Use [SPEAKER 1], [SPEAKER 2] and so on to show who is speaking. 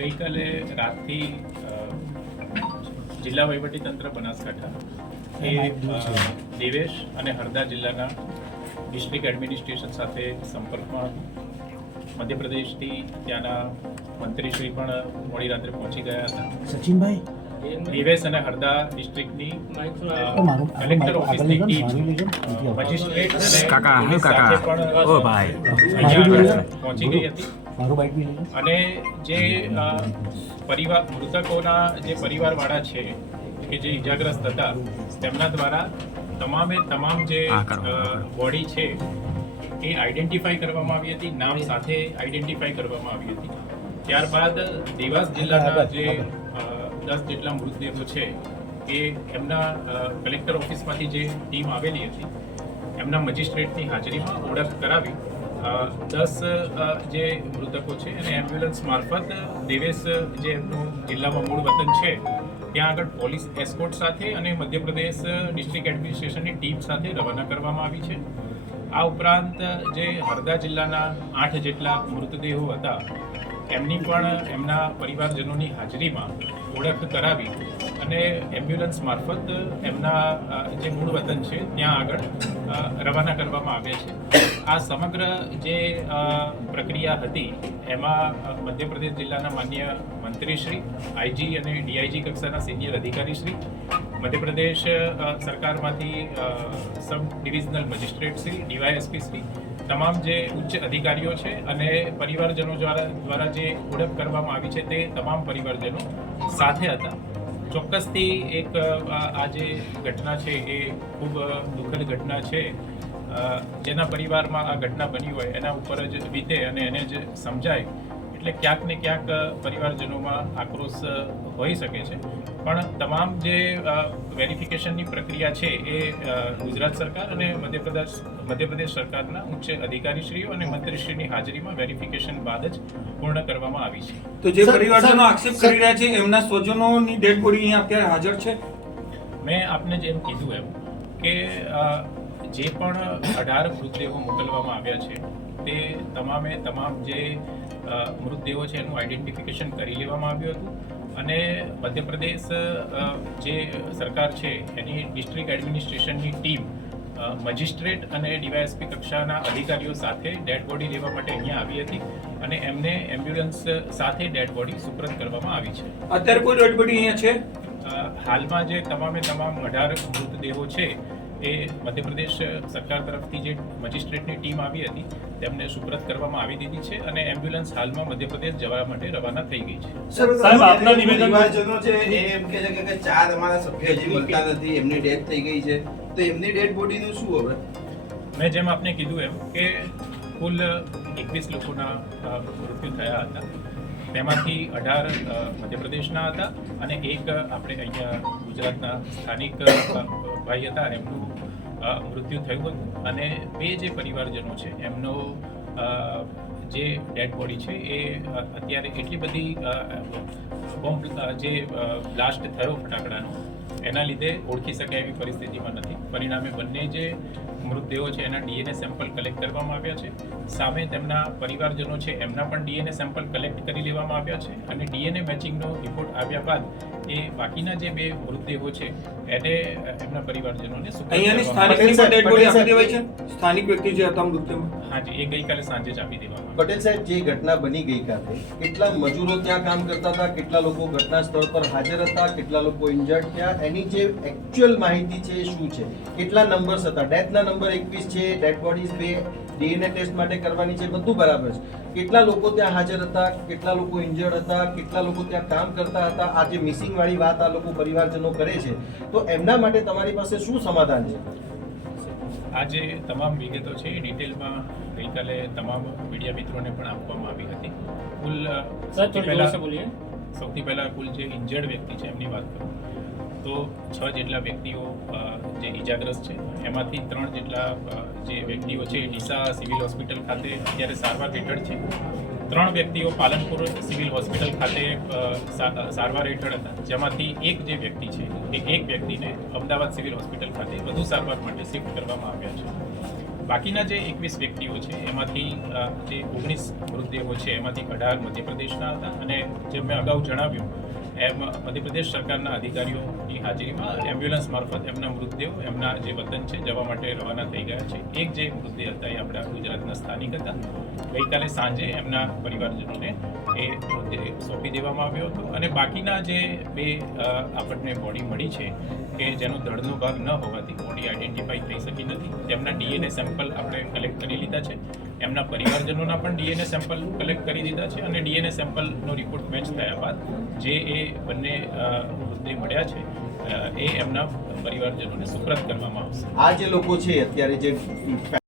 [SPEAKER 1] ગઈકાલે રાતથી જિલ્લા વહીવટીતંત્ર બનાસકાંઠા એ દેવેશ અને હરદા જિલ્લાના ડિસ્ટ્રિક્ટ એડમિનિસ્ટ્રેશન સાથે સંપર્કમાં હતું. મધ્યપ્રદેશથી ત્યાંના મંત્રીશ્રી પણ મોડી રાત્રે પહોંચી ગયા હતા.
[SPEAKER 2] સચિનભાઈ?
[SPEAKER 1] દેવેશ અને હરદા ડિસ્ટ્રિક્ટની કલેક્ટર ઓફિસની ટીમ. મજિસ્ટ્રેટ અને
[SPEAKER 3] કાકા, કાકા.
[SPEAKER 1] પણ
[SPEAKER 3] ઓ ભાઈ.
[SPEAKER 1] પહોંચી ગઈ હતી.
[SPEAKER 2] મારું બાઇક બી
[SPEAKER 1] અને જે પરિવાર મૃતકોના જે પરિવારવાળા છે કે જે ઇજાગ્રસ્ત હતા તેમના દ્વારા તમામે તમામ જે. બોડી છે એ આઈડેન્ટિફાઈ કરવામાં આવી હતી નામ સાથે આઈડેન્ટિફાઈ કરવામાં આવી હતી. ત્યારબાદ દેવાસ જિલ્લાના જે દસ જેટલા મૃતદેહો છે એ એમના કલેક્ટર ઓફિસમાંથી જે ટીમ આવેલી હતી એમના મજિસ્ટ્રેટની હાજરીમાં ઓળખ કરાવી દસ જે મૃતકો છે અને એમ્બ્યુલન્સ મારફત દેવેશ જે એમનું જિલ્લામાં મૂળ વતન છે, ત્યાં આગળ પોલીસ એસ્કોર્ટ સાથે અને મધ્યપ્રદેશ ડિસ્ટ્રિક્ટ એડમિનિસ્ટ્રેશનની ટીમ સાથે રવાના કરવામાં આવી છે. આ ઉપરાંત, જે હરદા જિલ્લાના આઠ જેટલા મૃતદેહો હતા એમની પણ એમના પરિવારજનોની હાજરીમાં ઓળખ કરાવી અને એમ્બ્યુલન્સ મારફત એમના જે મૂળ વતન છે, ત્યાં આગળ રવાના કરવામાં આવે છે. આ સમગ્ર જે પ્રક્રિયા હતી, એમાં મધ્યપ્રદેશ જિલ્લાના માન્ય મંત્રીશ્રી, આઈજી અને ડીઆઈજી કક્ષાના સિનિયર અધિકારીશ્રી, મધ્યપ્રદેશ સરકારમાંથી સબ ડિવિઝનલ મજિસ્ટ્રેટશ્રી ડીવાયએસપી શ્રી તમામ જે ઉચ્ચ અધિકારીઓ છે અને પરિવારજનો દ્વારા દ્વારા જે ઓળખ કરવામાં આવી છે તે તમામ પરિવારજનો સાથે હતા. ચોક્કસથી એક આ જે ઘટના છે એ ખૂબ દુઃખદ ઘટના છે. જેના પરિવારમાં આ ઘટના બની હોય, એના ઉપર જ વીતે અને એને જ સમજાય. એટલે ક્યાંક ને ક્યાંક પરિવારજનોમાં આક્રોશ હોઈ શકે છે. પણ તમામ જે વેરિફિકેશનની પ્રક્રિયા છે એ ગુજરાત સરકાર અને મધ્યપ્રદેશ મધ્યપ્રદેશ સરકારના ઉચ્ચ અધિકારીશ્રીઓ અને મંત્રીશ્રીની હાજરીમાં વેરિફિકેશન બાદ જ પૂર્ણ કરવામાં આવી છે.
[SPEAKER 4] તો જે પરિવારજનો આક્ષેપ કરી રહ્યા છે એમના સ્વજનોની ડેડ બોડી અહીંયા અત્યારે હાજર છે?
[SPEAKER 1] મેં આપને જેમ કીધું એમ કે જે પણ અઢાર મૃતદેહો મોકલવામાં આવ્યા છે તે તમામે તમામ જે મૃતદેહો છે એનું આઈડેન્ટિફિકેશન કરી લેવામાં આવ્યું હતું. અને મધ્યપ્રદેશ જે સરકાર છે એની ડિસ્ટ્રિક્ટ એડમિનિસ્ટ્રેશનની ટીમ મજિસ્ટ્રેટ અને ડીવાયએસપી કક્ષાના અધિકારીઓ સાથે ડેડ બોડી લેવા માટે અહીંયા આવી હતી અને એમને એમ્બ્યુલન્સ સાથે ડેડ બોડી સુપ્રત કરવામાં આવી છે.
[SPEAKER 4] અત્યારે કોઈ ડેડ બોડી અહીંયા છે?
[SPEAKER 1] હાલમાં જે તમામે તમામ અઢાર મૃતદેહો છે એ મધ્યપ્રદેશ સરકાર તરફથી જે મજિસ્ટ્રેટની ટીમ આવી હતી તેમને સુપ્રત કરવામાં આવી દીધી છે અને એમ્બ્યુલન્સ હાલમાં મધ્યપ્રદેશ જવા માટે રવાના થઈ ગઈ છે.
[SPEAKER 5] સાહેબ આપના નિવેદન
[SPEAKER 6] છે એ એમ કહે છે કે- ચાર અમારા સભ્ય હજી મળતા નથી એમની ડેથ થઈ ગઈ છે. તો એમની ડેડ બોડીનું શું હવે?
[SPEAKER 1] મેં જેમ આપને કીધું એમ કે કુલ એકવીસ લોકોના મૃત્યુ થયા હતા. તેમાંથી અઢાર મધ્યપ્રદેશના હતા અને એક આપણે અહીંયા ગુજરાતના સ્થાનિક ભાઈ હતા એમનું મૃત્યુ થયું હતું. અને બે જે પરિવારજનો છે એમનો જે ડેડ બોડી છે એ અત્યારે એટલી બધી બોમ્બ જે બ્લાસ્ટ થયો ફટાકડાનો એના લીધે ઓળખી શકાય એવી પરિસ્થિતિમાં નથી. પરિણામે બંને જે મૃતદેહો છે એના ડીએનએ સેમ્પલ કલેક્ટ કરવામાં આવ્યા છે. સામે તેમના પરિવારજનો છે એમના પણ ડીએનએ સેમ્પલ કલેક્ટ કરી લેવામાં આવ્યા છે અને ડીએનએ મેચિંગનો રિપોર્ટ આવ્યા બાદ એ બાકીના જે બે મૃતદેહો છે એને એમના પરિવારજનોને
[SPEAKER 4] સ્થાનિક વ્યક્તિ જે હતા મૃત્યુમાં
[SPEAKER 1] હાજી એ ગઈકાલે સાંજે જ આપી દેવામાં
[SPEAKER 5] પટેલ સાહેબ, જે ઘટના બની ગઈકાલે, કેટલા મજૂરો ત્યાં કામ કરતા હતા, કેટલા લોકો ઘટના સ્થળ પર હાજર હતા, કેટલા લોકો ઇન્જર્ડ થયા, એની જે એકચ્યુઅલ માહિતી છે એ શું છે? કેટલા નંબર્સ હતા? ડેથના નંબર એકવીસ છે ડેડ બોડીઝ બે ડીએનએ ટેસ્ટ માટે કરવાની છે, બધું બરાબર છે. કેટલા લોકો ત્યાં હાજર હતા, કેટલા લોકો ઇન્જર્ડ હતા, કેટલા લોકો ત્યાં કામ કરતા હતા? આ જે મિસિંગ વાળી વાત આ લોકો પરિવારજનો કરે છે, તો એમના માટે તમારી પાસે શું સમાધાન છે?
[SPEAKER 1] આ જે તમામ વિગતો છે એ ડિટેલમાં ગઈકાલે તમામ મીડિયા મિત્રોને પણ આપવામાં આવી હતી. કુલ સૌથી પહેલા સૌથી પહેલા કુલ જે ઇન્જર્ડ વ્યક્તિ છે એમની વાત કરું. તો છ જેટલા વ્યક્તિઓ ઇજાગ્રસ્ત છે. એમાંથી ત્રણ જેટલા જે વ્યક્તિઓ છે, ડીસા સિવિલ હોસ્પિટલ ખાતે અત્યારે સારવાર હેઠળ છે. ત્રણ વ્યક્તિઓ પાલનપુર સિવિલ હોસ્પિટલ ખાતે સારવાર હેઠળ હતા. જેમાંથી એક જે વ્યક્તિ છે, એ એક વ્યક્તિને અમદાવાદ સિવિલ હોસ્પિટલ ખાતે વધુ સારવાર માટે શિફ્ટ કરવામાં આવ્યા છે. બાકીના જે એકવીસ વ્યક્તિઓ છે, એમાંથી જે ઓગણીસ મૃતદેહો છે, એમાંથી અઢાર મધ્યપ્રદેશના હતા. અને જે મેં અગાઉ જણાવ્યું એમ મધ્યપ્રદેશ સરકારના અધિકારીઓની હાજરીમાં એમ્બ્યુલન્સ મારફત એમના મૃતદેહો, એમના જે વતન છે, જવા માટે રવાના થઈ ગયા છે. એક જે મૃતદેહ હતા એ આપણા ગુજરાતના સ્થાનિક હતા. ગઈકાલે સાંજે એમના પરિવારજનોને એ મૃતદેહ સોંપી દેવામાં આવ્યો હતો. અને બાકીના જે બે આપણને બોડી મળી છે કે જેનો ધડનો ભાગ ન હોવાથી બોડી આઈડેન્ટિફાઈ થઈ શકી નથી. તેમના ડીએનએ સેમ્પલ આપણે કલેક્ટ કરી લીધા છે. એમના પરિવારજનોના પણ ડીએનએ સેમ્પલ કલેક્ટ કરી દીધા છે અને ડીએનએ સેમ્પલનો રિપોર્ટ મેચ થયા બાદ જે એ બંને મૃતદેહ મળ્યા છે એ એમના પરિવારજનોને સુપ્રત કરવામાં આવશે.
[SPEAKER 5] આ જે લોકો છે અત્યારે જે